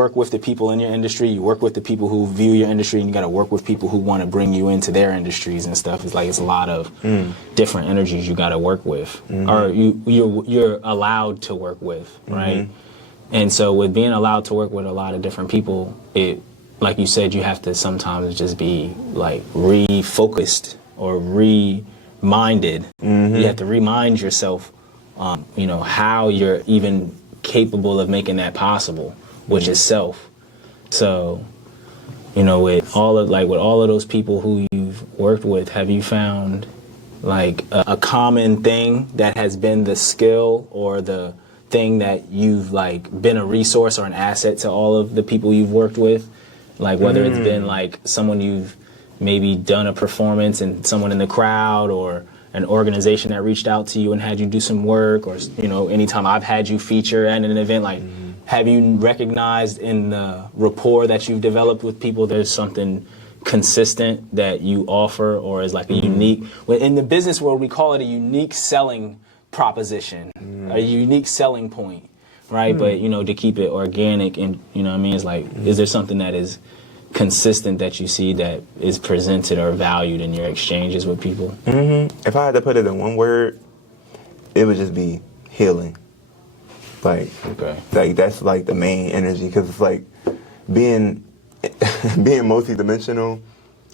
work with the people in your industry, you work with the people who view your industry, and you got to work with people who want to bring you into their industries and stuff. It's like it's a lot of different energies you got to work with, or you're allowed to work with, right? And so with being allowed to work with a lot of different people, it, like you said, you have to sometimes just be like refocused or reminded. You have to remind yourself, you know, how you're even capable of making that possible, which is self. So, you know, with all of those people who you've worked with, have you found like a common thing that has been the skill or the thing that you've like been a resource or an asset to all of the people you've worked with? Like whether it's been like someone you've maybe done a performance and someone in the crowd, or an organization that reached out to you and had you do some work, or, you know, anytime I've had you feature at an event, like have you recognized in the rapport that you've developed with people, there's something consistent that you offer, or is like a unique, in the business world we call it a unique selling proposition, a unique selling point, right? But, you know, to keep it organic and, you know what I mean, it's like, is there something that is consistent that you see that is presented or valued in your exchanges with people? If I had to put it in one word, it would just be healing. Like, like that's like the main energy, because it's like being multi-dimensional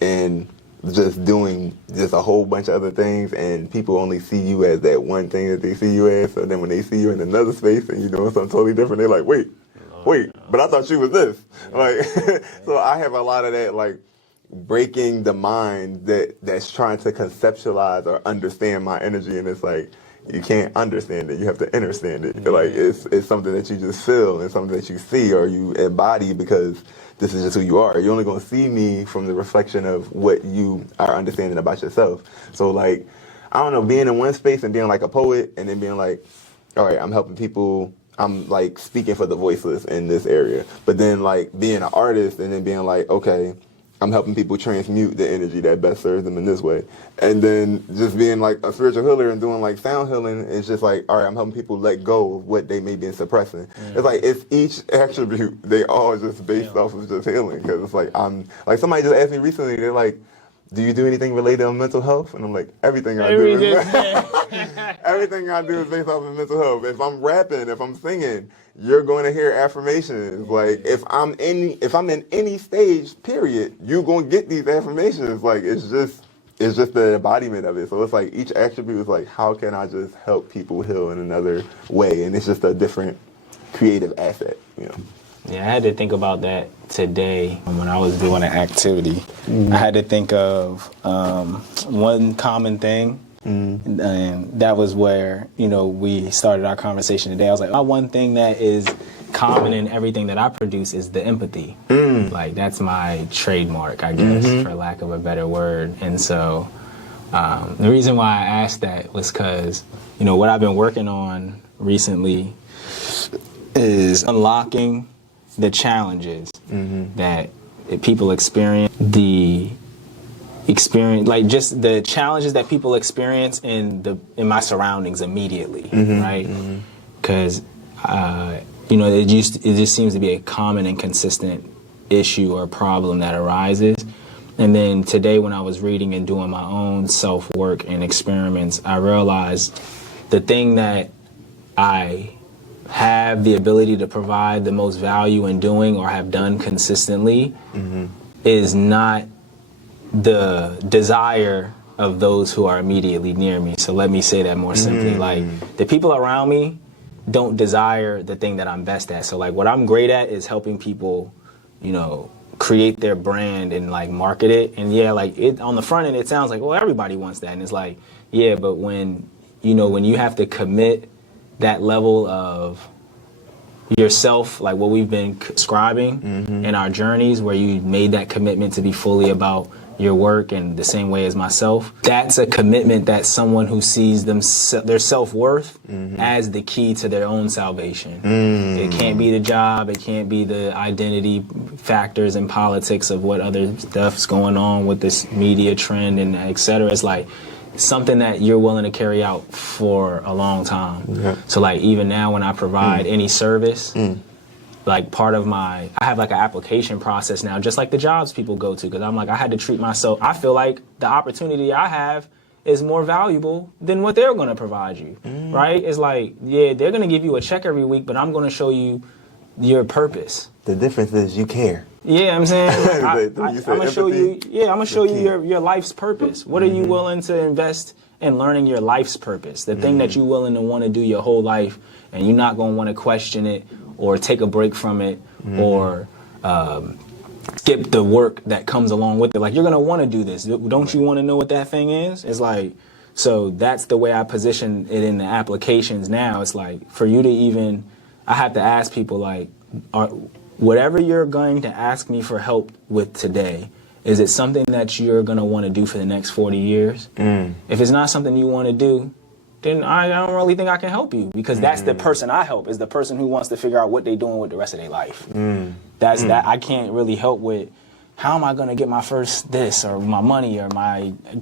and just doing just a whole bunch of other things, and people only see you as that one thing that they see you as. So then when they see you in another space and you're doing something totally different, they're like, wait, but I thought you was this. Like, so I have a lot of that, like, breaking the mind that's trying to conceptualize or understand my energy, and it's like, you can't understand it, you have to understand it. Like, it's something that you just feel and something that you see or you embody, because this is just who you are. You're only going to see me from the reflection of what you are understanding about yourself. So, like, I don't know, being in one space and being like a poet, and then being like, all right, I'm helping people, I'm like speaking for the voiceless in this area. But then like being an artist and then being like, okay, I'm helping people transmute the energy that best serves them in this way. And then just being like a spiritual healer and doing like sound healing, it's just like, all right, I'm helping people let go of what they may be suppressing. It's like, it's each attribute, they all just based off of just healing. Because it's like, I'm like, somebody just asked me recently, they're like, do you do anything related to mental health? And I'm like, everything I do is everything I do is based off of mental health. If I'm rapping, if I'm singing, you're going to hear affirmations. Like, if I'm in any stage, period, you're going to get these affirmations. Like, it's just the embodiment of it. So it's like each attribute is like, how can I just help people heal in another way? And it's just a different creative asset, you know. Yeah, I had to think about that today when I was doing an activity. I had to think of one common thing, and that was where, you know, we started our conversation today. I was like, one thing that is common in everything that I produce is the empathy. Like, that's my trademark, I guess, for lack of a better word. And so the reason why I asked that was because, you know, what I've been working on recently is unlocking the challenges that people experience, like just the challenges that people experience in my surroundings immediately, right? Because you know, it just seems to be a common and consistent issue or problem that arises. And then today, when I was reading and doing my own self-work and experiments, I realized the thing that I have the ability to provide the most value in doing or have done consistently is not the desire of those who are immediately near me. So let me say that more simply. Like, the people around me don't desire the thing that I'm best at. So like, what I'm great at is helping people, you know, create their brand and like market it. And yeah, like it on the front end, it sounds like, well, everybody wants that. And it's like, yeah, but when, you know, when you have to commit that level of yourself, like what we've been describing in our journeys, where you made that commitment to be fully about your work and the same way as myself, that's a commitment that someone who sees their self-worth as the key to their own salvation. It can't be the job, it can't be the identity factors and politics of what other stuff's going on with this media trend and et cetera. It's like something that you're willing to carry out for a long time. So like, even now when I provide any service, like part of I have like an application process now, just like the jobs people go to, because I'm like, I had to treat myself. I feel like the opportunity I have is more valuable than what they're going to provide you, right? It's like, yeah, they're going to give you a check every week, but I'm going to show you your purpose. The difference is you care. Yeah, I'm saying, I'm You said going to show you, empathy. I'm going to show you your life's purpose. What are you willing to invest in learning your life's purpose? The thing that you're willing to want to do your whole life, and you're not going to want to question it or take a break from it or skip the work that comes along with it. Like, you're going to want to do this. Don't you want to know what that thing is? It's like, so that's the way I position it in the applications now. It's like, for you to even, I have to ask people, like, whatever you're going to ask me for help with today, is it something that you're going to want to do for the next 40 years? If it's not something you want to do, then I don't really think I can help you, because that's the person I help, is the person who wants to figure out what they're doing with the rest of their life. That's that I can't really help with. How am I going to get my first this, or my money, or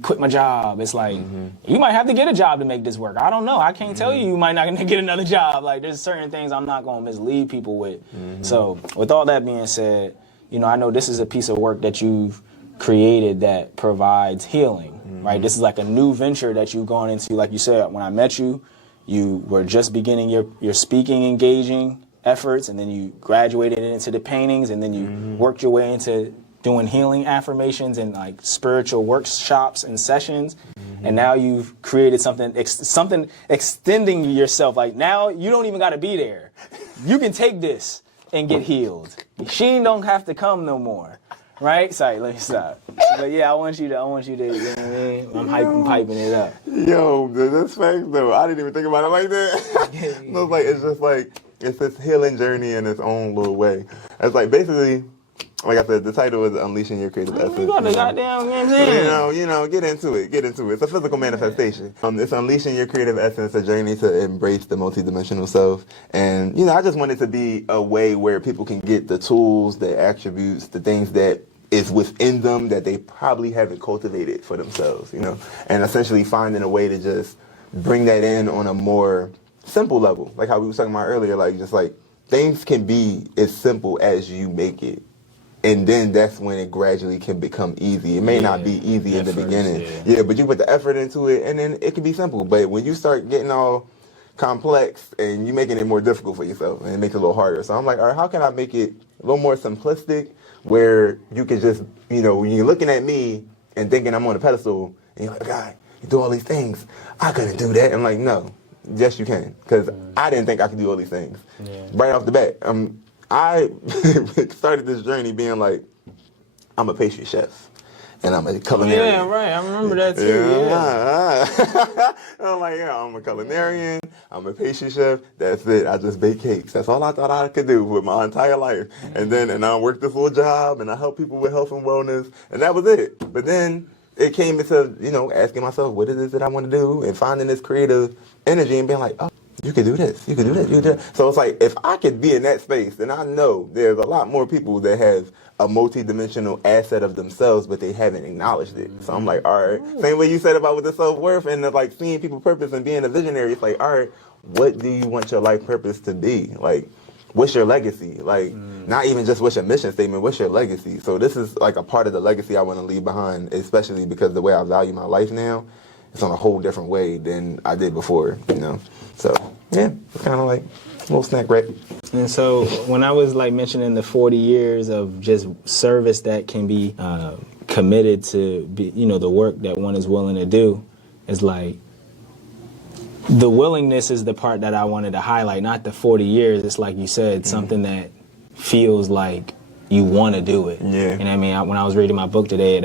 quit my job? It's like, you might have to get a job to make this work. I don't know. I can't tell you might not get another job. Like, there's certain things I'm not going to mislead people with. So with all that being said, I know this is a piece of work that you've created that provides healing, right? This is like a new venture that you've gone into. Like you said, when I met you, you were just beginning your speaking, engaging efforts, and then you graduated into the paintings, and then you worked your way into doing healing affirmations and like spiritual workshops and sessions. And now you've created something extending yourself. Like, now you don't even got to be there. You can take this and get healed. Sheen don't have to come no more. Right? Sorry, let me stop. But yeah, I want you to, you know what I mean? I'm piping it up. Yo, that's facts though. I didn't even think about it like that. No, it's just like, it's this healing journey in its own little way. It's like, basically, like I said, the title is Unleashing Your Creative Essence. You got the goddamn, get into it. It's a physical manifestation. It's Unleashing Your Creative Essence, a journey to embrace the multidimensional self. And, I just want it to be a way where people can get the tools, the attributes, the things that is within them that they probably haven't cultivated for themselves, and essentially finding a way to just bring that in on a more simple level. Like how we were talking about earlier, like, just like, things can be as simple as you make it. And then that's when it gradually can become easy. It may not be easy in the beginning. Yeah, but you put the effort into it, and then it can be simple. But when you start getting all complex, and you making it more difficult for yourself, and it makes it a little harder. So I'm like, all right, how can I make it a little more simplistic, where you can just, when you're looking at me and thinking I'm on a pedestal, and you're like, God, you do all these things. I couldn't do that. I'm like, no, yes, you can. Because I didn't think I could do all these things. Right off the bat. I started this journey being like, I'm a pastry chef, and I'm a culinarian. Yeah, right. I remember that too. Yeah. I'm like, I'm a culinarian. I'm a pastry chef. That's it. I just bake cakes. That's all I thought I could do with my entire life. And I worked this little job, and I help people with health and wellness, and that was it. But then it came into, asking myself, what is it that I want to do, and finding this creative energy and being like, oh, you could do this, you could do that, you could do that. So it's like, if I could be in that space, then I know there's a lot more people that have a multi-dimensional asset of themselves, but they haven't acknowledged it. So I'm like, all right, same way you said about with the self-worth and like seeing people's purpose and being a visionary, it's like, all right, what do you want your life purpose to be? Like, what's your legacy? Like, not even just what's your mission statement, what's your legacy? So this is like a part of the legacy I want to leave behind, especially because the way I value my life now, it's on a whole different way than I did before, So, yeah, kind of like a little snack wrap. And so when I was like mentioning the 40 years of just service that can be committed to be, the work that one is willing to do, is like, the willingness is the part that I wanted to highlight, not the 40 years. It's like you said, something that feels like you want to do it. Yeah. And I mean, when I was reading my book today,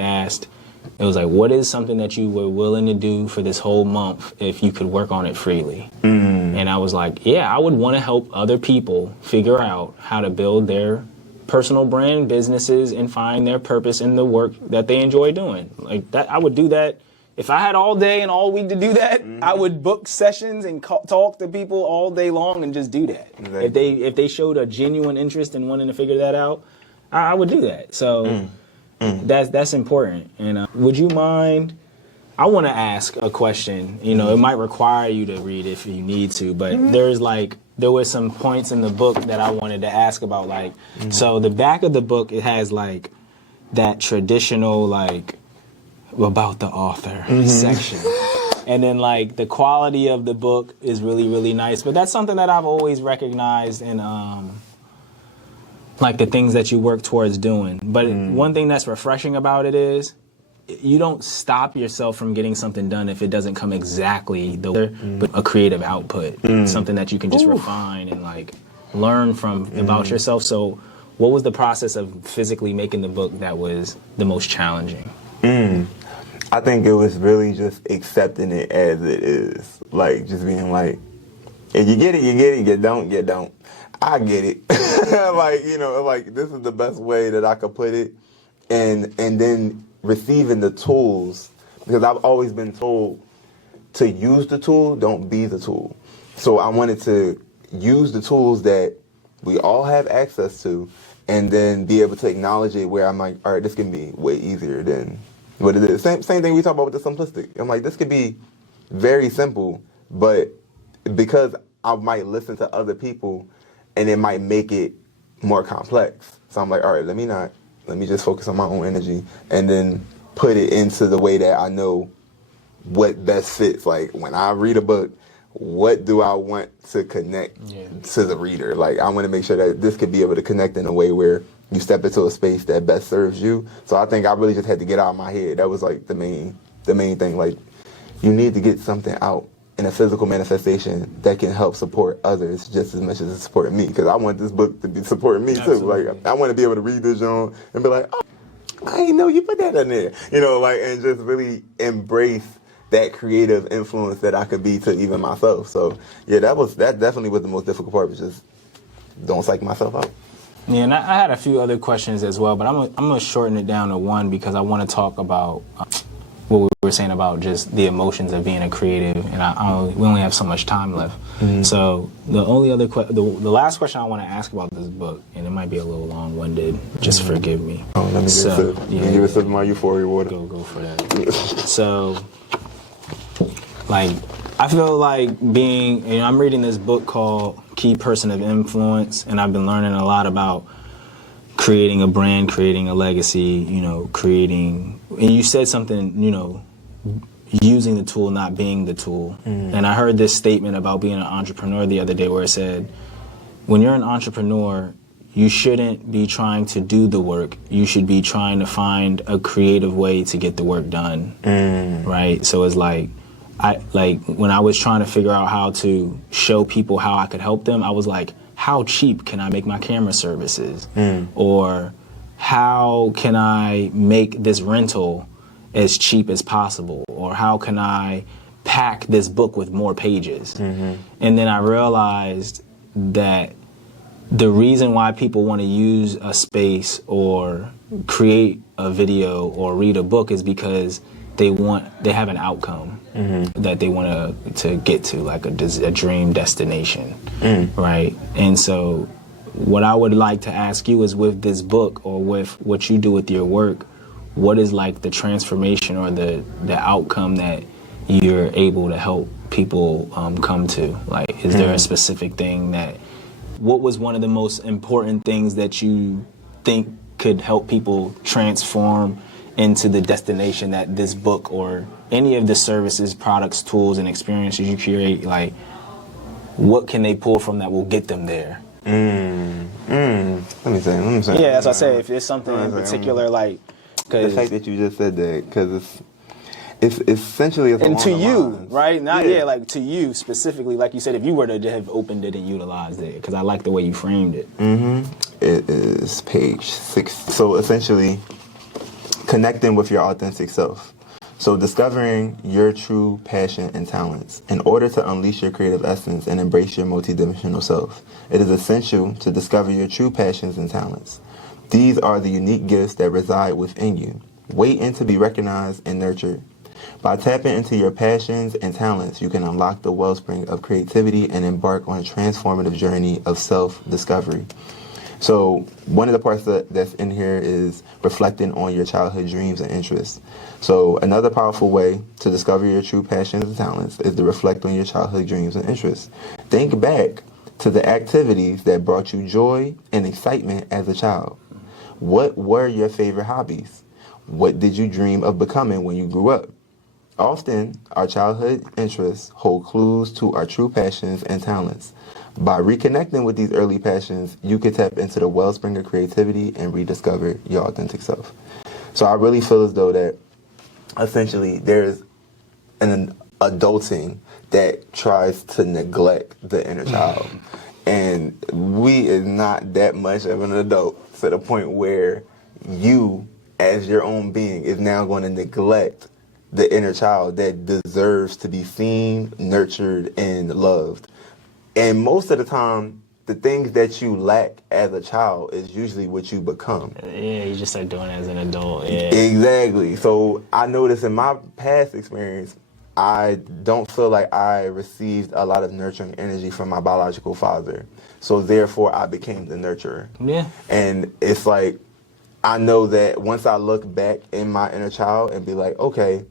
it was like, what is something that you were willing to do for this whole month if you could work on it freely? And I was like, yeah, I would want to help other people figure out how to build their personal brand businesses and find their purpose in the work that they enjoy doing. Like that, I would do that. If I had all day and all week to do that, I would book sessions and talk to people all day long and just do that. Exactly. If they showed a genuine interest in wanting to figure that out, I would do that. So that's important. And would you mind? I want to ask a question. It might require you to read if you need to, but there's like there were some points in the book that I wanted to ask about. Like, so the back of the book, it has like that traditional like about the author section. And then like the quality of the book is really, really nice. But that's something that I've always recognized in like the things that you work towards doing. But one thing that's refreshing about it is you don't stop yourself from getting something done if it doesn't come exactly but a creative output, something that you can just refine and like learn from about yourself. So what was the process of physically making the book that was the most challenging? I think it was really just accepting it as it is. Like, just being like, if you get it, you get it. You don't, you don't. I get it. Like, you know, like, this is the best way that I could put it. And then receiving the tools, because I've always been told to use the tool, don't be the tool. So I wanted to use the tools that we all have access to and then be able to acknowledge it where I'm like, all right, this can be way easier than what it is. Same thing we talk about with the simplistic. I'm like, this could be very simple, but because I might listen to other people and it might make it more complex. So I'm like, all right, let me just focus on my own energy and then put it into the way that I know what best fits. Like when I read a book, what do I want to connect to the reader? Like I want to make sure that this could be able to connect in a way where you step into a space that best serves you. So I think I really just had to get out of my head. That was like the main thing. Like you need to get something out in a physical manifestation that can help support others just as much as it's supporting me. Because I want this book to be supporting me too. Like I want to be able to read this genre and be like, oh, I didn't know you put that in there. You know, like, and just really embrace that creative influence that I could be to even myself. So yeah, that definitely was the most difficult part, was just don't psych myself out. Yeah, and I had a few other questions as well, but I'm gonna shorten it down to one because I want to talk about what we were saying about just the emotions of being a creative, and we only have so much time left. So the only other the last question I want to ask about this book, and it might be a little long-winded, just forgive me. Oh, let me give a sip of my euphoria water. Go for that. So, like, I feel like I'm reading this book called Key Person of Influence, and I've been learning a lot about creating a brand, creating a legacy, you know, and you said something, you know, using the tool, not being the tool. And I heard this statement about being an entrepreneur the other day where it said, when you're an entrepreneur, you shouldn't be trying to do the work. You should be trying to find a creative way to get the work done, right? So it's like, when I was trying to figure out how to show people how I could help them, I was like, how cheap can I make my camera services? Or how can I make this rental as cheap as possible? Or how can I pack this book with more pages? And then I realized that the reason why people want to use a space or create a video or read a book is because they have an outcome that they want to get to, like a dream destination, right? And so what I would like to ask you is, with this book or with what you do with your work, what is like the transformation or the outcome that you're able to help people come to? Like, is there a specific thing what was one of the most important things that you think could help people transform into the destination that this book or any of the services, products, tools, and experiences you create, like, what can they pull from that will get them there? Let me say. Yeah, as I say, if there's something in particular, like, the fact that you just said that, because it's essentially and to you, lines. right? Not like to you specifically, like you said, if you were to have opened it and utilized it, because I like the way you framed it. It is page 6. So essentially, connecting with your authentic self. So discovering your true passion and talents. In order to unleash your creative essence and embrace your multidimensional self, it is essential to discover your true passions and talents. These are the unique gifts that reside within you, waiting to be recognized and nurtured. By tapping into your passions and talents, you can unlock the wellspring of creativity and embark on a transformative journey of self-discovery. So one of the parts that's in here is reflecting on your childhood dreams and interests. So another powerful way to discover your true passions and talents is to reflect on your childhood dreams and interests. Think back to the activities that brought you joy and excitement as a child. What were your favorite hobbies? What did you dream of becoming when you grew up? Often, our childhood interests hold clues to our true passions and talents. By reconnecting with these early passions, you can tap into the wellspring of creativity and rediscover your authentic self. So I really feel as though that essentially there's an adulting that tries to neglect the inner child. And we is not that much of an adult to the point where you, as your own being, is now going to neglect the inner child that deserves to be seen, nurtured, and loved. And most of the time, the things that you lack as a child is usually what you become. Yeah, you just start doing it as an adult. Yeah. Exactly. So I noticed in my past experience, I don't feel like I received a lot of nurturing energy from my biological father. So therefore, I became the nurturer. Yeah. And it's like, I know that once I look back in my inner child and be like, okay,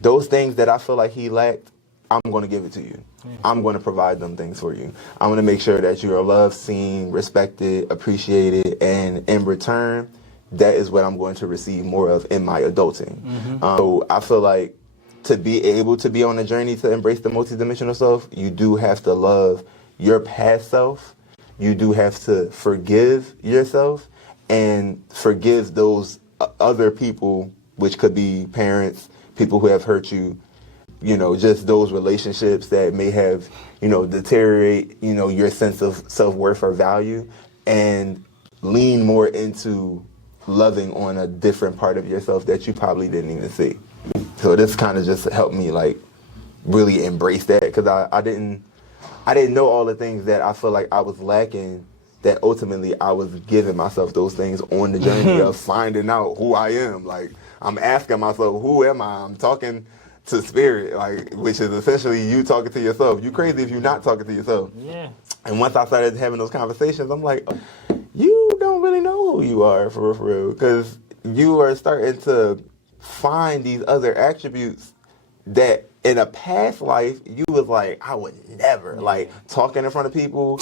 those things that I feel like he lacked, I'm going to give it to you. Yeah. I'm going to provide them things for you. I'm going to make sure that you are loved, seen, respected, appreciated, and in return, that is what I'm going to receive more of in my adulting. So I feel like to be able to be on a journey to embrace the multidimensional self, you do have to love your past self. You do have to forgive yourself and forgive those other people, which could be parents, people who have hurt you, you know, just those relationships that may have, you know, deteriorate, you know, your sense of self-worth or value, and lean more into loving on a different part of yourself that you probably didn't even see. So this kind of just helped me like really embrace that, because I didn't know all the things that I feel like I was lacking, that ultimately I was giving myself those things on the journey of finding out who I am. Like, I'm asking myself, who am I? I'm talking to spirit, like, which is essentially you talking to yourself. You crazy if you're not talking to yourself. Yeah. And once I started having those conversations, I'm like, you don't really know who you are for real, because you are starting to find these other attributes that in a past life you was like, I would never, like talking in front of people,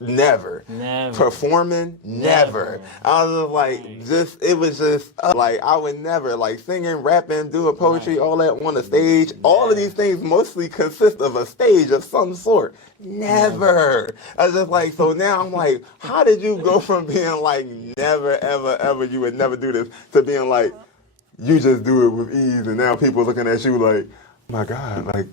never. Performing, never. I was just like, it was just like, I would never, like singing, rapping, doing poetry, all that on the stage. All of these things mostly consist of a stage of some sort. Never. I was just like, so now I'm like, how did you go from being like, never, ever, ever, you would never do this, to being like, you just do it with ease, and now people looking at you like, oh my God, like,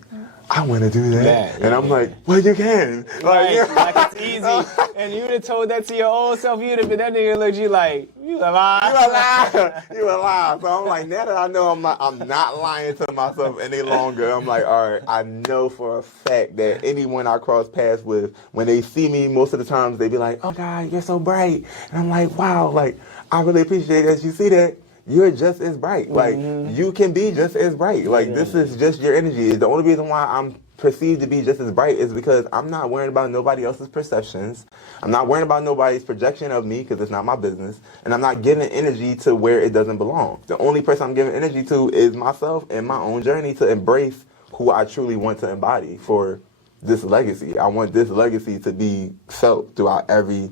I want to do that. And I'm like, well, you can. Like it's easy. And you would have told that to your old self, you'd have been, that nigga looked at you like, you alive. You alive. So I'm like, now that I know I'm not lying to myself any longer, I'm like, all right, I know for a fact that anyone I cross paths with, when they see me, most of the times they be like, oh God, you're so bright. And I'm like, wow, like, I really appreciate that you see that. You're just as bright. Like, you can be just as bright. Like, this is just your energy. The only reason why I'm perceived to be just as bright is because I'm not worrying about nobody else's perceptions. I'm not worrying about nobody's projection of me, because it's not my business. And I'm not giving energy to where it doesn't belong. The only person I'm giving energy to is myself and my own journey to embrace who I truly want to embody for this legacy. I want this legacy to be felt throughout every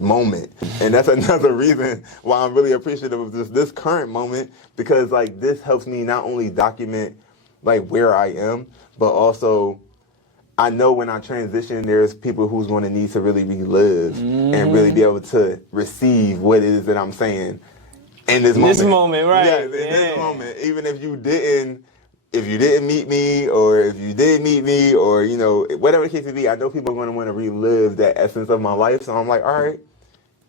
moment. And that's another reason why I'm really appreciative of this current moment, because like this helps me not only document like where I am, but also I know when I transition, there's people who's going to need to really relive and really be able to receive what it is that I'm saying in this moment. This moment, right? Yeah, in this moment. Even if you didn't meet me, or if you did meet me, or, you know, whatever the case may be, I know people are going to want to relive that essence of my life. So I'm like, all right,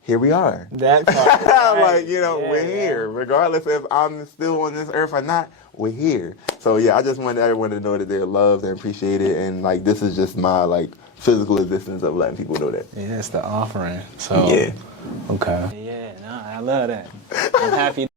here we are. That part, right. Like, you know, we're here. Regardless if I'm still on this earth or not, we're here. So yeah, I just want everyone to know that they're loved and appreciated, and like this is just my like physical existence of letting people know that. Yeah, it's the offering. So yeah. Okay. Yeah, no, I love that. I'm happy.